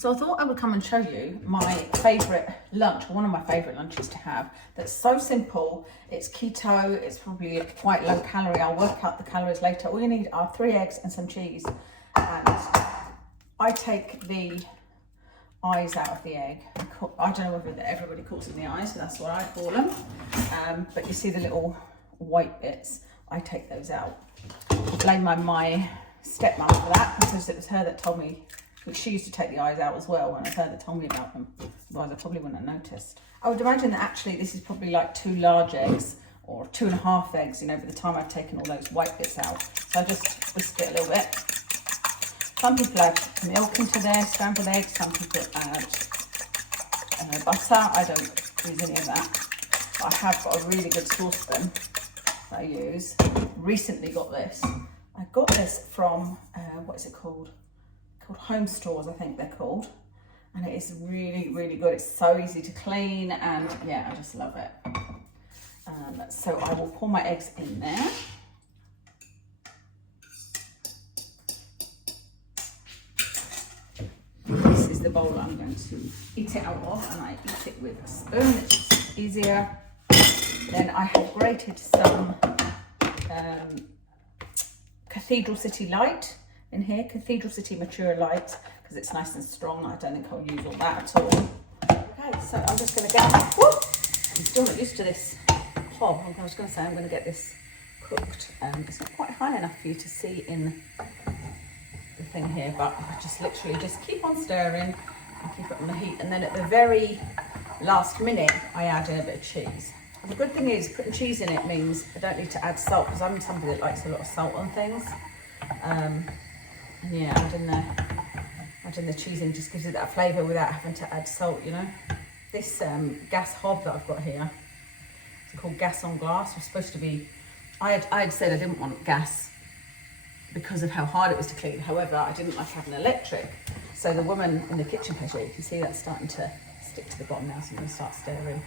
So I thought I would come and show you my favourite lunch, one of my favourite lunches to have, that's so simple. It's keto, it's probably quite low calorie. I'll work out the calories later. All you need are 3 eggs and some cheese. And I take the eyes out of the egg. I don't know whether everybody calls them the eyes, but that's what I call them. But you see the little white bits, I take those out. I blame my stepmom for that, because it was her that told me. Which she used to take the eyes out as well, and it's her that told me about them. Otherwise, I probably wouldn't have noticed. I would imagine that actually this is probably like 2 large eggs or 2.5 eggs, you know, by the time I've taken all those white bits out. So I just whisk it a little bit. Some people add milk into their scrambled eggs, some people add butter. I don't use any of that. But I have got a really good saucepan that I use. Recently got this. I got this from, what is it called? Home Stores, I think they're called, and it is really, really good. It's so easy to clean, and yeah, I just love it. So I will pour my eggs in there. This is the bowl I'm going to eat it out of, and I eat it with a spoon. It's just easier. Then I have grated some Cathedral City Light in here, Cathedral City Mature Light, because it's nice and strong. I don't think I'll use all that at all. Okay, so I'm just going to get, whoop, I'm still not used to this hob. I was going to say I'm going to get this cooked. It's not quite high enough for you to see in the thing here, but I just literally just keep on stirring and keep it on the heat. And then at the very last minute, I add in a bit of cheese. And the good thing is putting cheese in it means I don't need to add salt, because I'm somebody that likes a lot of salt on things. And yeah, adding the cheese in just gives it that flavour without having to add salt, you know. This gas hob that I've got here, it's called gas on glass. It's supposed to be, I had said I didn't want gas because of how hard it was to clean. However, I didn't like having electric. So the woman in the kitchen picture, you can see that's starting to stick to the bottom now, so I'm going to start stirring.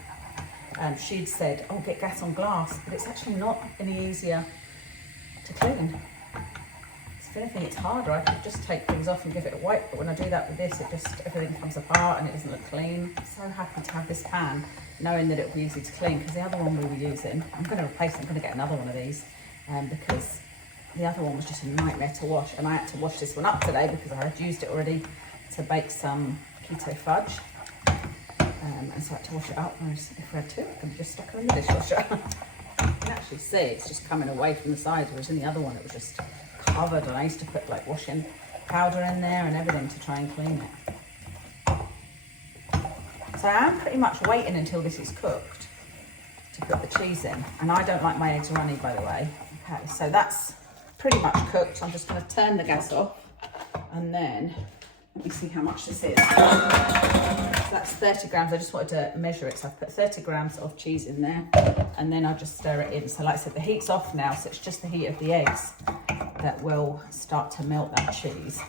She'd said, oh, get gas on glass, but it's actually not any easier to clean. If anything, it's harder. I could just take things off and give it a wipe, but when I do that with this, it just, everything comes apart and it doesn't look clean. I'm so happy to have this pan, knowing that it'll be easy to clean, because the other one we were using, I'm going to get another one of these, because the other one was just a nightmare to wash, and I had to wash this one up today because I had used it already to bake some keto fudge, and so I had to wash it up, and if we had to, I could just stuck her in the dishwasher. You can actually see it's just coming away from the sides, whereas in the other one it was just covered, and I used to put like washing powder in there and everything to try and clean it. So I am pretty much waiting until this is cooked to put the cheese in, and I don't like my eggs runny, by the way. Okay, so that's pretty much cooked. I'm just going to turn the gas off, and then let me see how much this is. So that's 30 grams. I just wanted to measure it, so I've put 30 grams of cheese in there, and then I'll just stir it in. So like I said, the heat's off now, so it's just the heat of the eggs that will start to melt that cheese.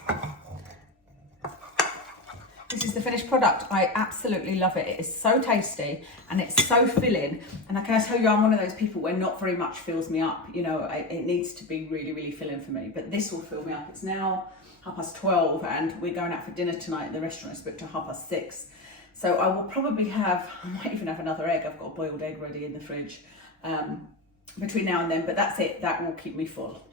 This is the finished product. I absolutely love it. It is so tasty and it's so filling. And I can tell you, I'm one of those people where not very much fills me up. You know, it needs to be really, really filling for me, but this will fill me up. It's now 12:30 and we're going out for dinner tonight at the restaurant. It's booked to 6:30. So I will probably have, I might even have another egg. I've got a boiled egg ready in the fridge between now and then, but that's it. That will keep me full.